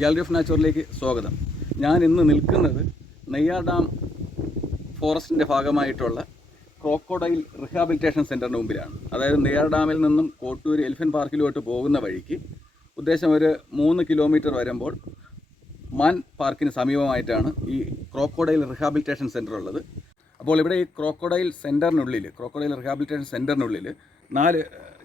Gallery of നാച്ചുറലിലേക്ക് സ്വാഗതം. ഞാൻ ഇന്ന് നിൽക്കുന്നത് നെയ്യാർ ഡാം ഫോറസ്റ്റിന്റെ ഭാഗമായിട്ടുള്ള ക്രോക്കോഡൈൽ റിഹാബിലിറ്റേഷൻ സെന്ററിന് മുമ്പിലാണ്. അതായത് നെയ്യാർ ഡാമിൽ നിന്നും കോട്ടൂർ എലിഫൻ പാർക്കിലോട്ട് പോകുന്ന വഴിക്ക് ഉദ്ദേശം ഒരു മൂന്ന് കിലോമീറ്റർ വരുമ്പോൾ മാൻ പാർക്കിന് സമീപമായിട്ടാണ് ഈ ക്രോക്കോഡൈൽ റിഹാബിലിറ്റേഷൻ സെന്റർ ഉള്ളത്. അപ്പോൾ ഇവിടെ ഈ ക്രോക്കോഡൈൽ സെന്ററിനുള്ളിൽ ക്രോക്കോഡൈൽ റിഹാബിലിറ്റേഷൻ സെന്ററിനുള്ളിൽ നാല്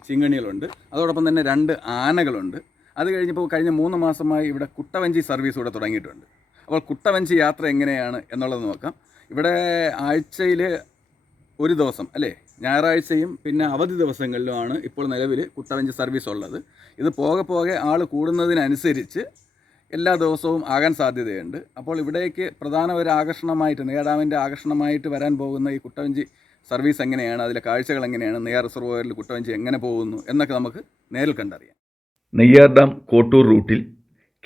ചിങ്ങണികളുണ്ട് അതോടൊപ്പം തന്നെ രണ്ട് ആനകളുണ്ട്. അത് കഴിഞ്ഞപ്പോൾ കഴിഞ്ഞ മൂന്ന് മാസമായി ഇവിടെ കുട്ടവഞ്ചി സർവീസ് ഇവിടെ തുടങ്ങിയിട്ടുണ്ട്. അപ്പോൾ കുട്ടവഞ്ചി യാത്ര എങ്ങനെയാണ് എന്നുള്ളത് നോക്കാം. ഇവിടെ ആഴ്ചയിൽ ഒരു ദിവസം അല്ലേ? ഞായറാഴ്ചയും പിന്നെ അവധി ദിവസങ്ങളിലുമാണ് ഇപ്പോൾ നിലവിൽ കുട്ടവഞ്ചി സർവീസ് ഉള്ളത്. ഇത് പോകെ പോകെ ആൾ കൂടുന്നതിനനുസരിച്ച് എല്ലാ ദിവസവും ആകാൻ സാധ്യതയുണ്ട്. അപ്പോൾ ഇവിടേക്ക് പ്രധാന ഒരു ആകർഷണമായിട്ട് നെയ്യാഡാമിന്റെ ആകർഷണമായിട്ട് വരാൻ പോകുന്ന ഈ കുട്ടവഞ്ചി സർവീസ് എങ്ങനെയാണ് അതിലെ കാഴ്ചകൾ എങ്ങനെയാണ് നെയ്യാർ റിസർവോയറിൽ കുട്ടവഞ്ചി എങ്ങനെ പോകുന്നു എന്നൊക്കെ നമുക്ക് നേരിൽ കണ്ടറിയാം. നെയ്യാർ ഡാം കോട്ടൂർ റൂട്ടിൽ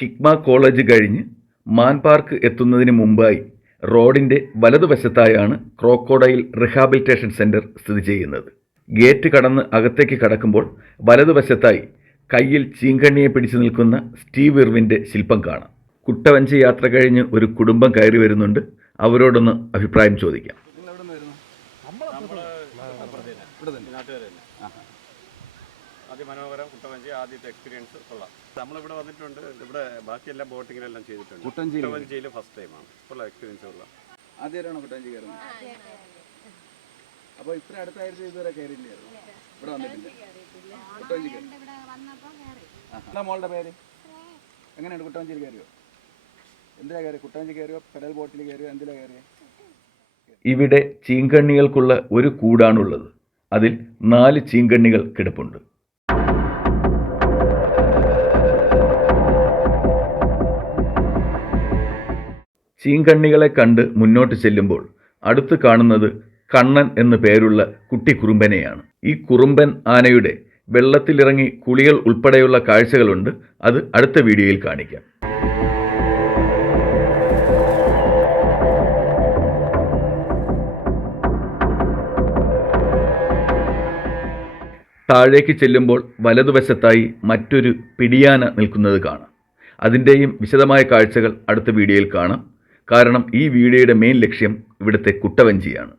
കിക്മ കോളേജ് കഴിഞ്ഞ് മാൻ പാർക്ക് എത്തുന്നതിന് മുമ്പായി റോഡിന്റെ വലതുവശത്തായാണ് ക്രോക്കോഡൈൽ റിഹാബിലിറ്റേഷൻ സെന്റർ സ്ഥിതി ചെയ്യുന്നത്. ഗേറ്റ് കടന്ന് അകത്തേക്ക് കടക്കുമ്പോൾ വലതുവശത്തായി കയ്യിൽ ചീങ്കണ്ണിയെ പിടിച്ചു നിൽക്കുന്ന സ്റ്റീവ് ഇർവിന്റെ ശില്പം കാണാം. കുട്ടവഞ്ചി യാത്ര കഴിഞ്ഞ് ഒരു കുടുംബം കയറി വരുന്നുണ്ട്. അവരോടൊന്ന് അഭിപ്രായം ചോദിക്കാം. ആദ്യത്തെ എക്സ്പീരിയൻസ് കൊള്ളാം. നമ്മളിവിടെ വന്നിട്ടുണ്ട് ഇവിടെ ബാക്കിയെല്ലാം ബോട്ടിങ്ങിലെല്ലാം ചെയ്തിട്ടുണ്ട്. കുട്ടവഞ്ചിയിൽ കുട്ടവഞ്ചിയിൽ ഫസ്റ്റ് ടൈമാണ് കൊള്ളാം എക്സ്പീരിയൻസ് കൊള്ളാം. ആദ്യമായിട്ടാണ് കുട്ടഞ്ചി കയറുന്നത്? അപ്പോൾ ഇത്ര അടുത്തായിട്ട് ഇതുവരെ കയറിയില്ലായിരുന്നു ഇവിടെ വന്നിട്ടില്ല. എന്താ മോളുടെ പേര്? എങ്ങനെയാണ് കുട്ടവഞ്ചിയിൽ കയറിയോ? എന്തിനാ കയറി കുട്ടവഞ്ചി കയറിയോ? പെഡൽ ബോട്ടിൽ കയറിയോ? എന്തിലാ കയറിയോ? ഇവിടെ ചീങ്കണ്ണികൾക്കുള്ള ഒരു കൂടാണുള്ളത്. അതിൽ നാല് ചീങ്കണ്ണികൾ കിടപ്പുണ്ട്. ചീങ്കണ്ണികളെ കണ്ട് മുന്നോട്ട് ചെല്ലുമ്പോൾ അടുത്ത് കാണുന്നത് കണ്ണൻ എന്നു പേരുള്ള കുട്ടി കുറുമ്പനെയാണ്. ഈ കുറുമ്പൻ ആനയുടെ വെള്ളത്തിലിറങ്ങി കുളികൾ ഉൾപ്പെടെയുള്ള കാഴ്ചകളുണ്ട്. അത് അടുത്ത വീഡിയോയിൽ കാണിക്കാം. താഴേക്ക് ചെല്ലുമ്പോൾ വലതുവശത്തായി മറ്റൊരു പിടിയാന നിൽക്കുന്നത് കാണാം. അതിന്റെയും വിശദമായ കാഴ്ചകൾ അടുത്ത വീഡിയോയിൽ കാണാം. കാരണം ഈ വീഡിയോയുടെ മെയിൻ ലക്ഷ്യം ഇവിടുത്തെ കുട്ടവഞ്ചിയാണ്.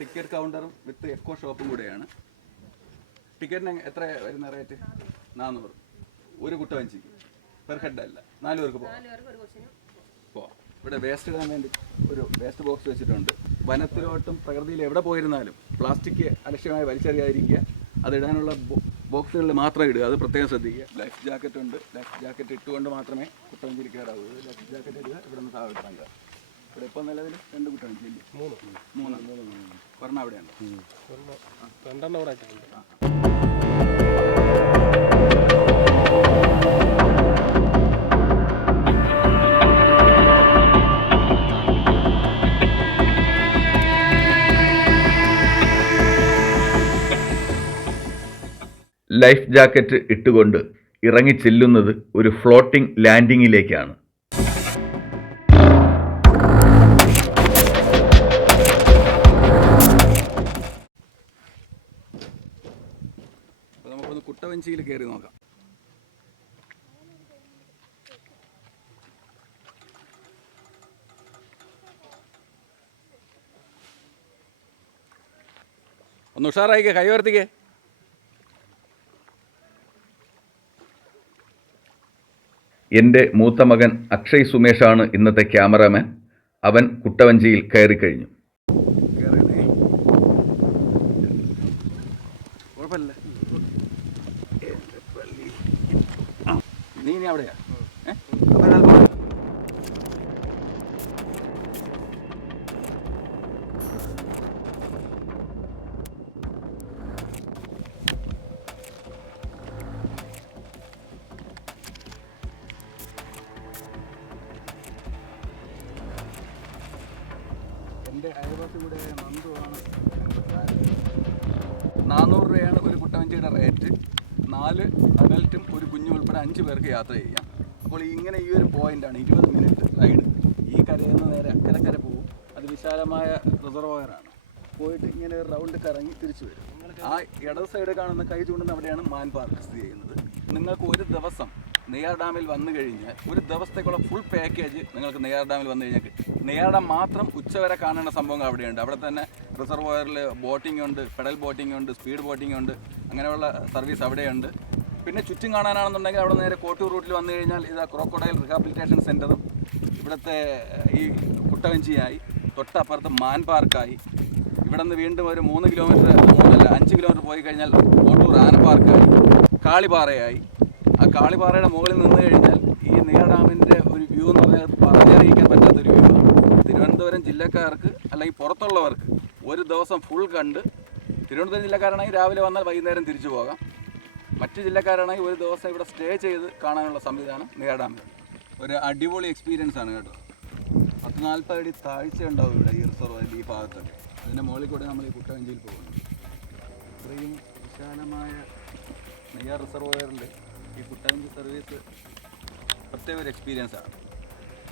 ടിക്കറ്റ് കൗണ്ടറും വിത്ത് എക്കോ ഷോപ്പും കൂടെയാണ്. ടിക്കറ്റിന് എത്ര വരുന്ന റേറ്റ് നാനൂറ് ഒരു കുട്ടവഞ്ചിക്ക്. പെർ ഹെഡ് അല്ല. നാല് പേർക്ക് പോകാം ഇവിടെ വേസ്റ്റ് ഇടാൻ വേണ്ടി ഒരു വേസ്റ്റ് ബോക്സ് വെച്ചിട്ടുണ്ട്. വനത്തിലോട്ടും പ്രകൃതിയിൽ എവിടെ പോയിരുന്നാലും പ്ലാസ്റ്റിക് അലക്ഷ്യമായി വലിച്ചെറിയാതിരിക്കുക. അതിടാനുള്ള ബോക്സുകളിൽ മാത്രം ഇടുക. അത് പ്രത്യേകം ശ്രദ്ധിക്കുക. ലൈഫ് ജാക്കറ്റ് ഉണ്ട്. ലൈഫ് ജാക്കറ്റ് ഇട്ടുകൊണ്ട് മാത്രമേ കുട്ടം കയറാവൂ ലൈഫ് ജാക്കറ്റ് ഇടുക. ഇവിടെ നിന്ന് താഴെ ഇറങ്ങുക. ഇവിടെ ഇപ്പോൾ നിലവിൽ രണ്ട് കുട്ടാണ് ഇല്ലേ? മൂന്ന്. മൂന്ന്. മൂന്ന്. ഒരെണ്ണം അവിടെയാണ് രണ്ടെണ്ണം ഇവിടെ ലൈഫ് ജാക്കറ്റ് ഇട്ടുകൊണ്ട് ഇറങ്ങിച്ചെല്ലുന്നത് ഒരു ഫ്ലോട്ടിംഗ് ലാൻഡിങ്ങിലേക്കാണ്. കുട്ടവഞ്ചിയിൽ കയറി നോക്കാം. ഒന്ന് ഉഷാറായിക്കേ കൈ ഉയർത്തിക്കേ. എന്റെ മൂത്ത മകൻ അക്ഷയ് സുമേഷാണ് ഇന്നത്തെ ക്യാമറാമാൻ. അവൻ കുട്ടവഞ്ചിയിൽ കയറി കഴിഞ്ഞു. കുഴപ്പമില്ല. എന്റെ പള്ളി. ആ, നീ ഇനി അവിടെയാ? എന്റെ അയൽവാസിയുടെ നന്ദുവാണ് നാനൂറ് രൂപയാണ് ഒരു കുട്ടവഞ്ചിയുടെ റേറ്റ്. നാല് അഡൽട്ടും ഒരു കുഞ്ഞും ഉൾപ്പെടെ അഞ്ച് പേർക്ക് യാത്ര ചെയ്യാം. അപ്പോൾ ഇങ്ങനെ ഈ ഒരു പോയിന്റാണ് ഇരുപത് മിനിറ്റ് റൈഡ് ഈ കരയിൽ നിന്ന് നേരെ അക്കരക്കര പോകും അത് വിശാലമായ റിസർവോയറാണ് പോയിട്ട് ഇങ്ങനെ ഒരു റൗണ്ട് കറങ്ങി തിരിച്ചു വരും. ആ ഇടത് സൈഡ് കാണുന്ന കൈ ചൂണ്ടുന്ന അവിടെയാണ് മാൻ പാർക്ക് സ്ഥിതി ചെയ്യുന്നത്. നിങ്ങൾക്ക് ഒരു ദിവസം നെയ്യാർ ഡാമിൽ വന്നു കഴിഞ്ഞാൽ ഒരു ദിവസത്തേക്കുള്ള ഫുൾ പാക്കേജ് നിങ്ങൾക്ക് നെയ്യാർ ഡാമിൽ വന്നു കഴിഞ്ഞാൽ കിട്ടും. ഡാം മാത്രം ഉച്ചവരെ കാണേണ്ട സംഭവങ്ങൾ അവിടെയുണ്ട്. അവിടെ തന്നെ റിസർവോയറിൽ ബോട്ടിംഗ് ഉണ്ട് പെഡൽ ബോട്ടിംഗ് ഉണ്ട് സ്പീഡ് ബോട്ടിംഗ് ഉണ്ട് അങ്ങനെയുള്ള സർവീസ് അവിടെയുണ്ട്. പിന്നെ ചുറ്റും കാണാനാണെന്നുണ്ടെങ്കിൽ അവിടെ നേരെ കോട്ടൂർ റൂട്ടിൽ വന്നു കഴിഞ്ഞാൽ ഇത് ക്രോക്കോഡൈൽ റിഹാബിലിറ്റേഷൻ സെന്ററും ഇവിടുത്തെ ഈ കുട്ടവഞ്ചിയായി തൊട്ടപ്പുറത്ത് മാൻ പാർക്കായി. ഇവിടെ നിന്ന് വീണ്ടും ഒരു മൂന്ന് കിലോമീറ്റർ മൂന്നല്ല അഞ്ച് കിലോമീറ്റർ പോയി കഴിഞ്ഞാൽ കോട്ടൂർ ആന പാർക്കായി കാളിപ്പാറയായി ആ കാളിപാറയുടെ മുകളിൽ നിന്ന് കഴിഞ്ഞാൽ ഈ നെയ്യാർ ഡാമിന്റെ ഒരു വ്യൂ എന്ന് പറഞ്ഞാൽ പറഞ്ഞറിയിക്കാൻ പറ്റാത്തൊരു വ്യൂ തിരുവനന്തപുരം ജില്ലക്കാർക്ക് അല്ലെങ്കിൽ പുറത്തുള്ളവർക്ക് ഒരു ദിവസം ഫുൾ കണ്ട് തിരുവനന്തപുരം ജില്ലക്കാരാണെങ്കിൽ രാവിലെ വന്നാൽ വൈകുന്നേരം തിരിച്ചു പോകാം. മറ്റ് ജില്ലക്കാരാണെങ്കിൽ ഒരു ദിവസം ഇവിടെ സ്റ്റേ ചെയ്ത് കാണാനുള്ള സംവിധാനം നേടാൻ ഒരു അടിപൊളി എക്സ്പീരിയൻസ് ആണ് കേട്ടോ. പത്ത് നാൽപ്പത് അടി താഴ്ച ഉണ്ടാവും ഇവിടെ ഈ റിസർവ് ഈ ഭാഗത്തൊക്കെ. അതിന്റെ മുകളിൽ കൂടെ നമ്മൾ ഈ കുട്ടവഞ്ചിയിൽ പോകുന്നു. ഇത്രയും വിശാലമായ നെയ്യാർ റിസർവോയറിൽ ഈ കുട്ടവഞ്ചി സർവീസ് പ്രത്യേക ഒരു എക്സ്പീരിയൻസ് ആണ്.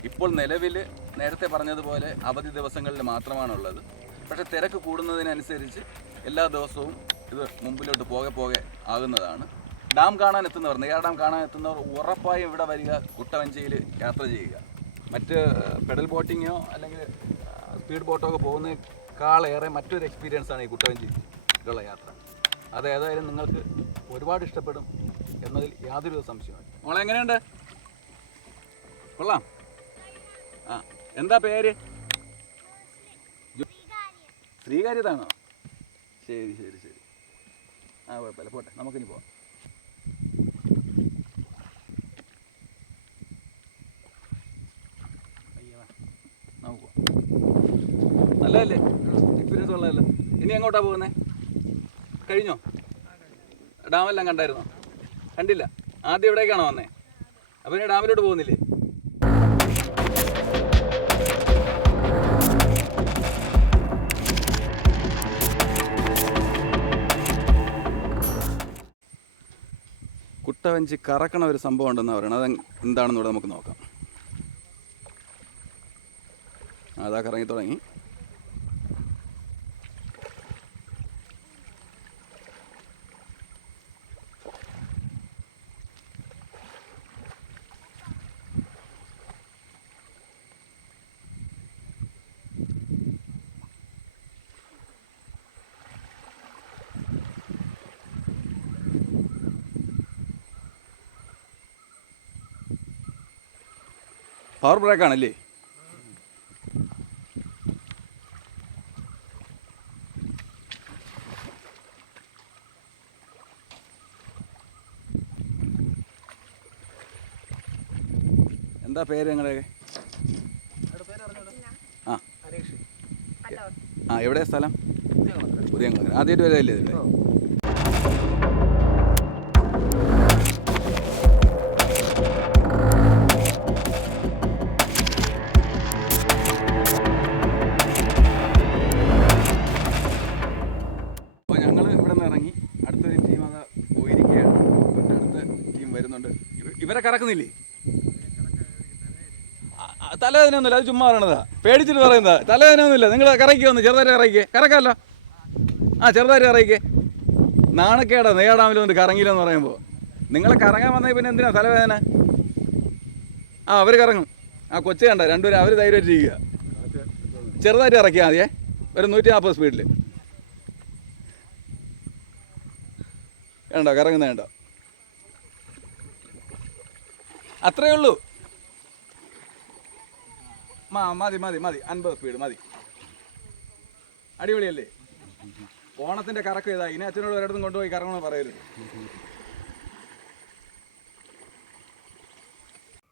ഇപ്പോൾ നിലവിൽ നേരത്തെ പറഞ്ഞതുപോലെ അവധി ദിവസങ്ങളിൽ മാത്രമാണുള്ളത്. പക്ഷേ തിരക്ക് കൂടുന്നതിനനുസരിച്ച് എല്ലാ ദിവസവും ഇത് മുമ്പിലോട്ട് പോകെ പോകെ ആകുന്നതാണ്. ഡാം കാണാൻ എത്തുന്നവർ നെയ്യാർ ഡാം കാണാൻ എത്തുന്നവർ ഉറപ്പായും ഇവിടെ വരിക കുട്ടവഞ്ചിയിൽ യാത്ര ചെയ്യുക. മറ്റ് പെഡൽ ബോട്ടിങ്ങോ അല്ലെങ്കിൽ സ്പീഡ് ബോട്ടോ ഒക്കെ പോകുന്നതിനേക്കാളേറെ മറ്റൊരു എക്സ്പീരിയൻസ് ആണ് ഈ കുട്ടവഞ്ചിയിലുള്ള യാത്ര. അത് ഏതായാലും നിങ്ങൾക്ക് ഒരുപാട് ഇഷ്ടപ്പെടും എന്നതിൽ യാതൊരു സംശയമില്ല നമ്മളെങ്ങനെയുണ്ട് കൊള്ളാം. എന്താ പേര്? ശ്രീകാര്യതാണോ? ശരി ശരി ശരി. ആ കുഴപ്പമില്ല. പോട്ടെ നമുക്കിനി പോവാം. നമുക്ക് നല്ലതല്ലേ? എക്സ്പീരിയൻസ് ഇനി എങ്ങോട്ടാണ് പോകുന്നത് കഴിഞ്ഞോ? ഡാമെല്ലാം കണ്ടായിരുന്നോ? കണ്ടില്ല. ആദ്യം എവിടേക്കാണോ വന്നേ? അപ്പം ഇനി ഡാമിലോട്ട് പോകുന്നില്ലേ? കുട്ടവഞ്ചി കറക്കണ ഒരു സംഭവം ഉണ്ടെന്ന് പറയണം അത് എന്താണെന്നൂടെ നമുക്ക് നോക്കാം. അതാ കറങ്ങി തുടങ്ങി. പവർ ബ്രേക്ക് ആണല്ലേ? എന്താ പേര് നിങ്ങളുടെ ആ. ആ എവിടെയാ സ്ഥലം? പുതിയ ആദ്യമായിട്ട് വരല്ലേ ഇതിവിടെ? ഇവരെ കറക്കുന്നില്ലേ? ആ, ഒന്നുമില്ല അത് ചുമ്മാ പറയണതാ. പേടിച്ചിട്ട് പറയുന്നതാ. തലവേദനയൊന്നുമില്ല നിങ്ങൾ കറക്കി വന്ന് ചെറുതായി കറക്കിക്കേ. കറക്കാമല്ലോ ആ ചെറുതായി കറക്കിക്കേ. നാണക്കേടാ നെയ്യാടാമിൽ എന്ന് കറങ്ങിയില്ലെന്ന് പറയുമ്പോൾ നിങ്ങൾ കറങ്ങാൻ വന്നാൽ പിന്നെ എന്തിനാ തലവേദന? ആ അവർ കറങ്ങും. ആ കൊച്ചു കണ്ട രണ്ടുപേരും അവർ ധൈര്യമായിട്ടിരിക്കുക. ചെറുതായിട്ട് ഇറക്കിയാൽ മതിയേ. ഒരു നൂറ്റി നാൽപ്പത് സ്പീഡിൽ വേണ്ട കറങ്ങുന്ന അത്രേ ഉള്ളൂ. മതി മതി മതി. അൻപത് സ്പീഡ് മതി. അടിപൊളിയല്ലേ? ഓണത്തിന്റെ കറക്കം ഇതാ. ഇനി അച്ഛനോട് ഒരിടത്തും കൊണ്ടുപോയി കറങ്ങണം പറയരുത്.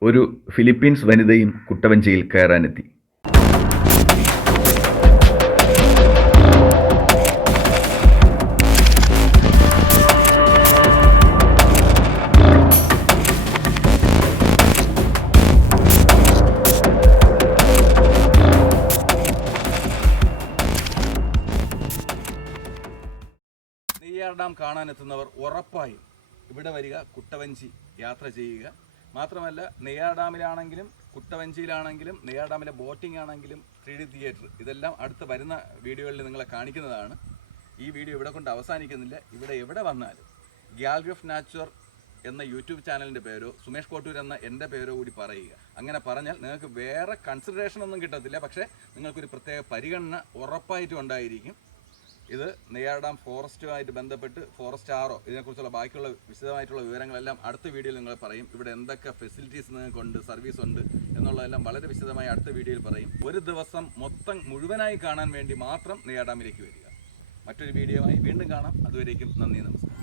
ഒരു ഫിലിപ്പീൻസ് വനിതയും കുട്ടവഞ്ചിയിൽ കയറാനെത്തി. ഡാം കാണാനെത്തുന്നവർ ഉറപ്പായും ഇവിടെ വരിക കുട്ടവഞ്ചി യാത്ര ചെയ്യുക. മാത്രമല്ല നെയ്യാർ ഡാമിലാണെങ്കിലും കുട്ടവഞ്ചിയിലാണെങ്കിലും നെയ്യാർ ഡാമിലെ ബോട്ടിംഗ് ആണെങ്കിലും ത്രീ ഡി തിയേറ്റർ ഇതെല്ലാം അടുത്ത് വരുന്ന വീഡിയോകളിൽ നിങ്ങളെ കാണിക്കുന്നതാണ്. ഈ വീഡിയോ ഇവിടെ കൊണ്ട് അവസാനിക്കുന്നില്ല. ഇവിടെ എവിടെ വന്നാലും ഗ്യാലറി ഓഫ് നാച്ചുർ എന്ന യൂട്യൂബ് ചാനലിന്റെ പേരോ സുമേഷ് കോട്ടൂർ എന്ന എന്റെ പേരോ കൂടി പറയുക. അങ്ങനെ പറഞ്ഞാൽ നിങ്ങൾക്ക് വേറെ കൺസിഡറേഷൻ ഒന്നും കിട്ടത്തില്ല. പക്ഷേ നിങ്ങൾക്കൊരു പ്രത്യേക പരിഗണന ഉറപ്പായിട്ടും ഉണ്ടായിരിക്കും. ഇത് നെയ്യാർ ഫോറസ്റ്റുമായിട്ട് ബന്ധപ്പെട്ട് ഫോറസ്റ്റ് ആറോ ഇതിനെക്കുറിച്ചുള്ള ബാക്കിയുള്ള വിശദമായിട്ടുള്ള വിവരങ്ങളെല്ലാം അടുത്ത വീഡിയോയിൽ നിങ്ങൾ പറയും. ഇവിടെ എന്തൊക്കെ ഫെസിലിറ്റീസ് നിങ്ങൾക്കുണ്ട് സർവീസ് ഉണ്ട് എന്നുള്ളതെല്ലാം വളരെ വിശദമായി അടുത്ത വീഡിയോയിൽ പറയും. ഒരു ദിവസം മൊത്തം മുഴുവനായി കാണാൻ വേണ്ടി മാത്രം നെയ്യാർ വരിക. മറ്റൊരു വീഡിയോയുമായി വീണ്ടും കാണാം. അതുവരേക്കും നന്ദി നമസ്കാരം.